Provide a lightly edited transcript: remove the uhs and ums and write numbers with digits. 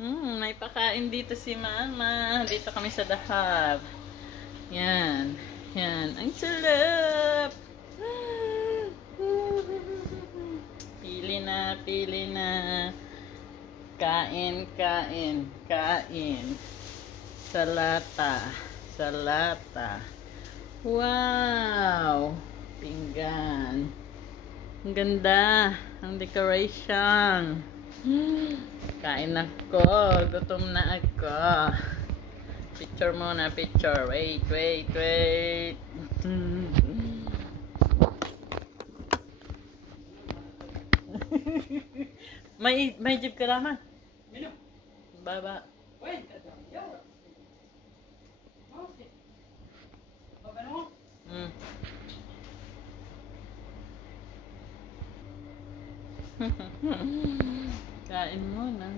May pakain dito si Mama. Dito kami sa dahab. Yan. Yan. Ang sarap. Pili na, pili na. Kain, kain, kain. Salata. Salata. Wow! Pinggan. Ang ganda. Ang decoration. Kain ako. Gutom na ako. Picture muna, picture. Wait, wait, wait. may jeep ka naman. Baba. Wait. Kain mo na.